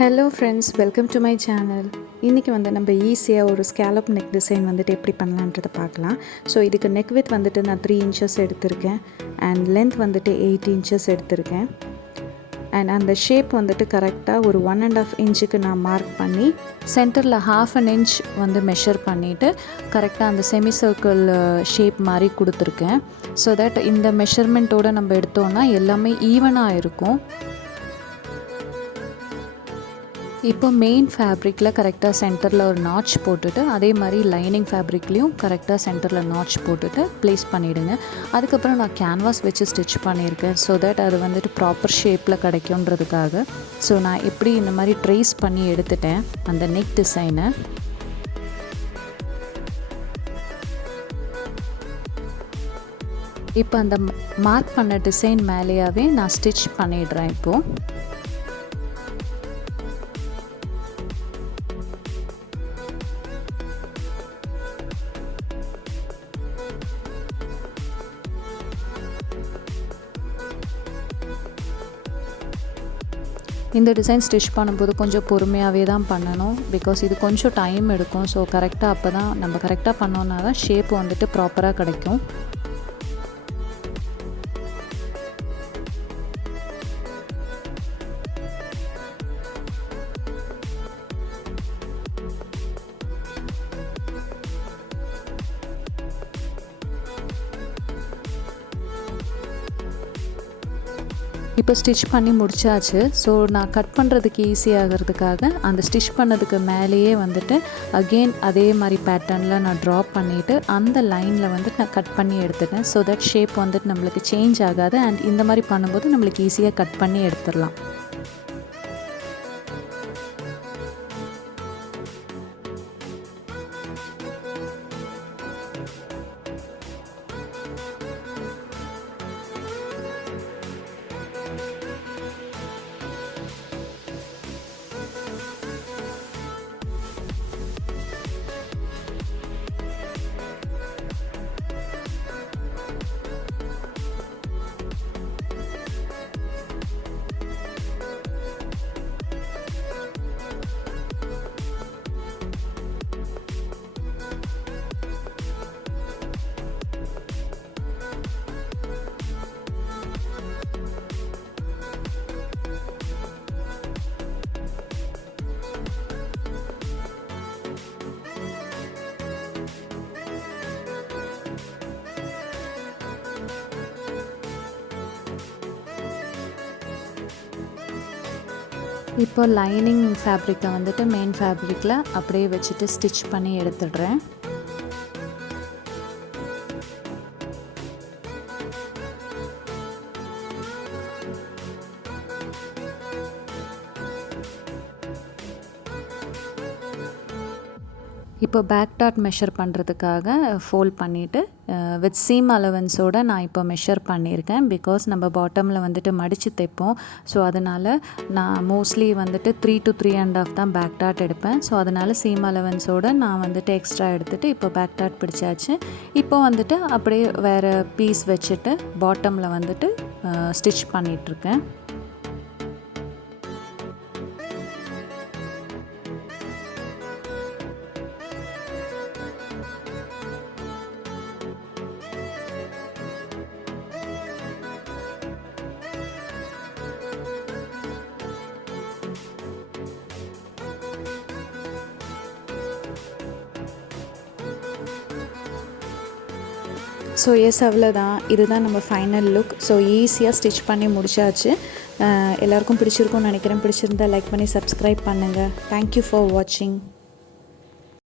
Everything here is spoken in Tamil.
Hello friends, welcome to my channel. இன்றைக்கி நம்ம ஈஸியாக ஒரு ஸ்கேலப் நெக் டிசைன் எப்படி பண்ணலான்றதை பார்க்கலாம். ஸோ இதுக்கு நெக் வித் நான் 3 இன்ச்சஸ் எடுத்திருக்கேன் அண்ட் லென்த் 8 இன்ச்சஸ் எடுத்திருக்கேன். அண்ட் அந்த ஷேப் கரெக்டாக ஒரு 1.5 இன்ச்சுக்கு நான் மார்க் பண்ணி சென்டரில் 1/2 இன்ச் மெஷர் பண்ணிவிட்டு கரெக்டாக அந்த செமி சர்க்கிள் ஷேப் மாதிரி கொடுத்துருக்கேன். ஸோ தட் இந்த மெஷர்மெண்ட்டோடு நம்ம எடுத்தோன்னா எல்லாமே ஈவனாக இருக்கும். இப்போ மெயின் ஃபேப்ரிக்கில் கரெக்டாக சென்டரில் ஒரு நாட்ச் போட்டுட்டு அதே மாதிரி லைனிங் ஃபேப்ரிக்லேயும் கரெக்டாக சென்டரில் நாட்ச் போட்டுட்டு ப்ளேஸ் பண்ணிவிடுங்க. அதுக்கப்புறம் நான் கேன்வாஸ் வச்சு ஸ்டிச் பண்ணியிருக்கேன். ஸோ தட் அது ப்ராப்பர் ஷேப்பில் கிடைக்குன்றதுக்காக. ஸோ நான் எப்படி இந்த மாதிரி ட்ரேஸ் பண்ணி எடுத்துட்டேன் அந்த நெக் டிசைனை. இப்போ அந்த மார்க் பண்ண டிசைன் மேலேயாவே நான் ஸ்டிச் பண்ணிடுறேன். இப்போது இந்த டிசைன் ஸ்டிச் பண்ணும்போது கொஞ்சம் பொறுமையாகவே தான் பண்ணணும். பிகாஸ் இது கொஞ்சம் டைம் எடுக்கும். ஸோ கரெக்டாக அப்போ தான் நம்ம கரெக்டாக பண்ணோன்னா தான் ஷேப் ப்ராப்பராக கிடைக்கும். இப்போ ஸ்டிச் பண்ணி முடிச்சாச்சு. ஸோ நான் கட் பண்ணுறதுக்கு ஈஸியாகிறதுக்காக அந்த ஸ்டிச் பண்ணதுக்கு மேலேயே அகெயின் அதே மாதிரி பேட்டர்னில் நான் ட்ரா பண்ணிவிட்டு அந்த லைனில் நான் கட் பண்ணி எடுத்துட்டேன். ஸோ தட் ஷேப் நம்மளுக்கு சேஞ்ச் ஆகாது. அண்ட் இந்த மாதிரி பண்ணும்போது நம்மளுக்கு ஈஸியாக கட் பண்ணி எடுத்துடலாம். இப்போ லைனிங் ஃபேப்ரிக்கை மெயின் ஃபேப்ரிக்கில் அப்படியே வச்சுட்டு ஸ்டிச் பண்ணி எடுத்துடுறேன். இப்போ பேக் டாட் மெஷர் பண்ணுறதுக்காக ஃபோல்ட் பண்ணிவிட்டு வித் சீம் அலவன்ஸோடு நான் இப்போ மெஷர் பண்ணியிருக்கேன். பிகாஸ் நம்ம பாட்டமில் மடித்து தைப்போம். ஸோ அதனால் நான் மோஸ்ட்லி 3 to 3.5 தான் பேக் டாட் எடுப்பேன். ஸோ அதனால் சீம் அலவன்ஸோடு நான் எக்ஸ்ட்ரா எடுத்துகிட்டு இப்போ பேக் டாட் பிடிச்சாச்சு. இப்போ அப்படியே வேறு பீஸ் வச்சுட்டு பாட்டமில் ஸ்டிச் பண்ணிகிட்ருக்கேன். ஸோ அவ்வளோதான். இதுதான் நம்ம ஃபைனல் லுக். ஸோ ஈஸியாக ஸ்டிச் பண்ணி முடிச்சாச்சு. எல்லாருக்கும் பிடிச்சிருக்கும்னு நினைக்கிறேன். பிடிச்சிருந்தா லைக் பண்ணி சப்ஸ்கிரைப் பண்ணுங்கள். தேங்க்யூ ஃபார் வாட்சிங்.